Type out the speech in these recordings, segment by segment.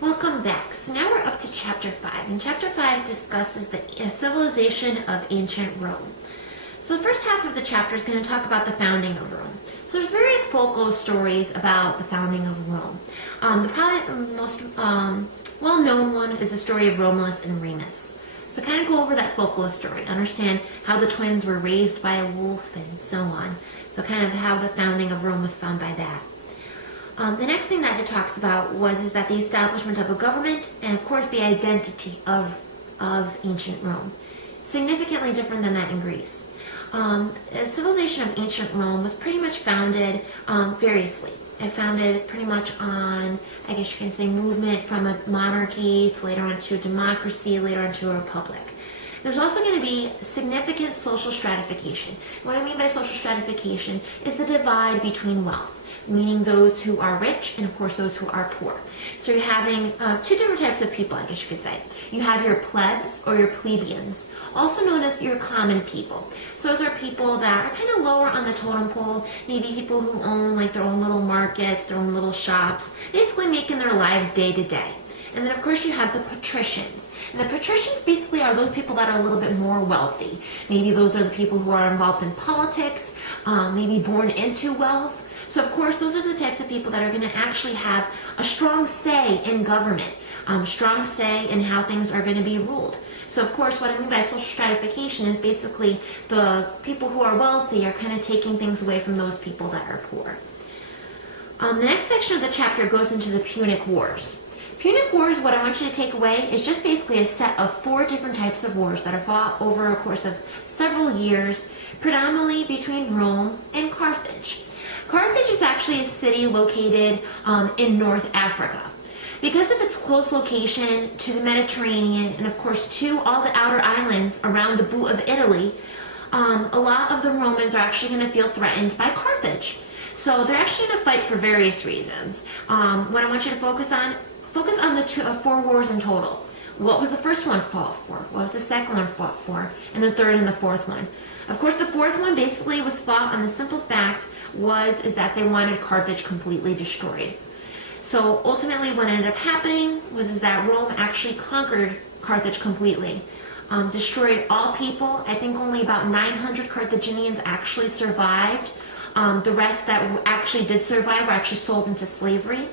Welcome back. So now we're up to chapter 5, and chapter 5 discusses the civilization of ancient Rome. So the first half of the chapter is going to talk about the founding of Rome. So there's various folklore stories about the founding of Rome. Probably the most well-known one is the story of Romulus and Remus. So kind of go over that folklore story, understand how the twins were raised by a wolf and so on. So kind of how the founding of Rome was found by that. The next thing that it talks about is that the establishment of a government and of course the identity of ancient Rome. Significantly different than that in Greece. The civilization of ancient Rome was pretty much founded variously. It founded pretty much on, I guess you can say, movement from a monarchy to later on to a democracy, later on to a republic. There's also going to be significant social stratification. What I mean by social stratification is the divide between wealth, meaning those who are rich and of course those who are poor. So you're having two different types of people, I guess you could say. You have your plebs or your plebeians, also known as your common people. So those are people that are kind of lower on the totem pole, maybe people who own like their own little markets, their own little shops, basically making their lives day to day. And then of course you have the patricians. And the patricians basically are those people that are a little bit more wealthy. Maybe those are the people who are involved in politics, maybe born into wealth. So of course those are the types of people that are going to actually have a strong say in government, strong say in how things are going to be ruled. So of course what I mean by social stratification is basically the people who are wealthy are kind of taking things away from those people that are poor. The next section of the chapter goes into the Punic Wars. Punic Wars, what I want you to take away, is just basically a set of 4 different types of wars that are fought over a course of several years, predominantly between Rome and Carthage. Carthage is actually a city located in North Africa. Because of its close location to the Mediterranean and of course to all the outer islands around the boot of Italy, a lot of the Romans are actually going to feel threatened by Carthage. So they're actually going to fight for various reasons. What I want you to focus on the 4 wars in total. What was the first one fought for? What was the second one fought for? And the third and the fourth one. Of course, the fourth one basically was fought on the simple fact is that they wanted Carthage completely destroyed. So ultimately what ended up happening is that Rome actually conquered Carthage completely. Destroyed all people. I think only about 900 Carthaginians actually survived. The rest that actually did survive were actually sold into slavery.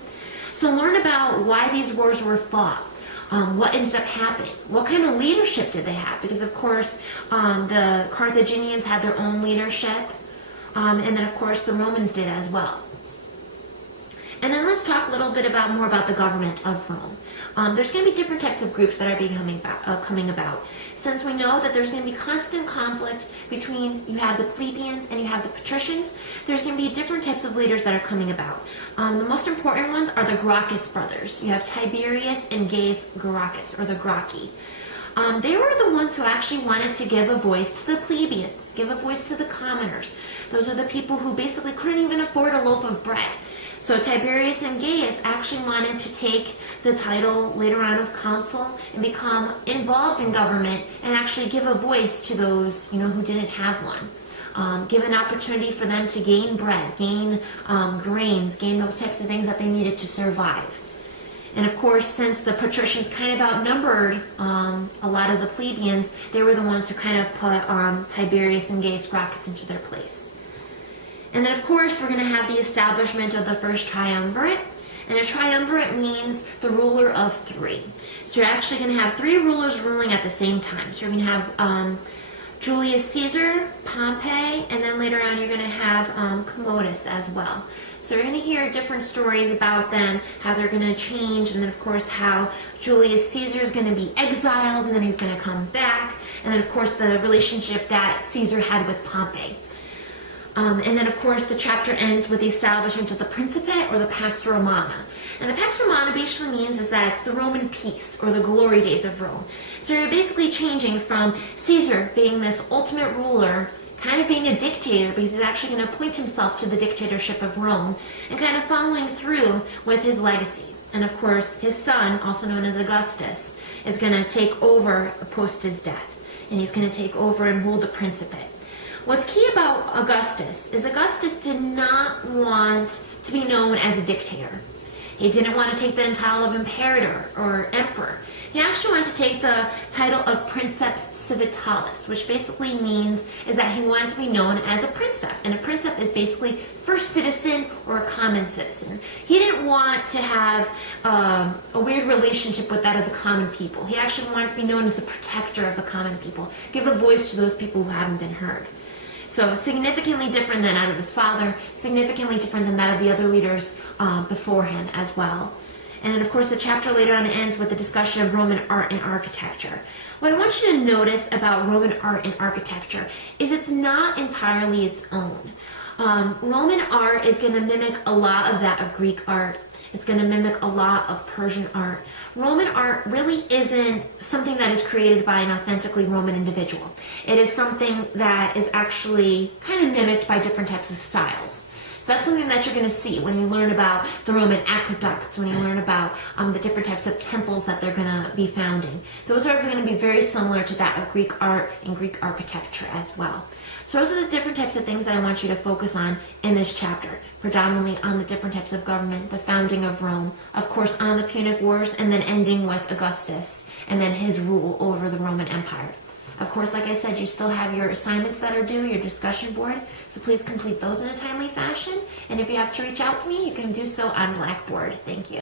So learn about why these wars were fought, what ended up happening, what kind of leadership did they have, because of course the Carthaginians had their own leadership, and then of course the Romans did as well. And then let's talk a little bit more about the government of Rome. There's going to be different types of groups that are coming about. Since we know that there's going to be constant conflict between, you have the plebeians and you have the patricians, there's going to be different types of leaders that are coming about. The most important ones are the Gracchus brothers. You have Tiberius and Gaius Gracchus, or the Gracchi. They were the ones who actually wanted to give a voice to the plebeians, give a voice to the commoners. Those are the people who basically couldn't even afford a loaf of bread. So Tiberius and Gaius actually wanted to take the title later on of consul and become involved in government and actually give a voice to those, who didn't have one. Give an opportunity for them to gain bread, gain grains, gain those types of things that they needed to survive. And of course, since the patricians kind of outnumbered a lot of the plebeians, they were the ones who kind of put Tiberius and Gaius Gracchus into their place. And then of course, we're going to have the establishment of the first triumvirate. And a triumvirate means the ruler of 3. So you're actually going to have 3 rulers ruling at the same time. So you're going to have Julius Caesar, Pompey, and then later on you're going to have Commodus as well. So you're going to hear different stories about them, how they're going to change, and then of course how Julius Caesar is going to be exiled, and then he's going to come back, and then of course the relationship that Caesar had with Pompey. And then, of course, the chapter ends with the establishment of the Principate or the Pax Romana. And the Pax Romana basically means is that it's the Roman peace or the glory days of Rome. So you're basically changing from Caesar being this ultimate ruler, kind of being a dictator because he's actually going to appoint himself to the dictatorship of Rome, and kind of following through with his legacy. And of course, his son, also known as Augustus, is going to take over post his death. And he's going to take over and rule the Principate. What's key about Augustus is Augustus did not want to be known as a dictator. He didn't want to take the title of imperator or emperor. He actually wanted to take the title of Princeps Civitalis, which basically means is that he wanted to be known as a princeps. And a princeps is basically first citizen or a common citizen. He didn't want to have a weird relationship with that of the common people. He actually wanted to be known as the protector of the common people, give a voice to those people who haven't been heard. So significantly different than that of his father, significantly different than that of the other leaders beforehand as well. And then, of course, the chapter later on ends with a discussion of Roman art and architecture. What I want you to notice about Roman art and architecture is it's not entirely its own. Roman art is going to mimic a lot of that of Greek art. It's going to mimic a lot of Persian art. Roman art really isn't something that is created by an authentically Roman individual. It is something that is actually kind of mimicked by different types of styles. So that's something that you're going to see when you learn about the Roman aqueducts, when you learn about the different types of temples that they're going to be founding. Those are going to be very similar to that of Greek art and Greek architecture as well. So those are the different types of things that I want you to focus on in this chapter, predominantly on the different types of government, the founding of Rome, of course on the Punic Wars, and then ending with Augustus, and then his rule over the Roman Empire. Of course, like I said, you still have your assignments that are due, your discussion board, so please complete those in a timely fashion. And if you have to reach out to me, you can do so on Blackboard. Thank you.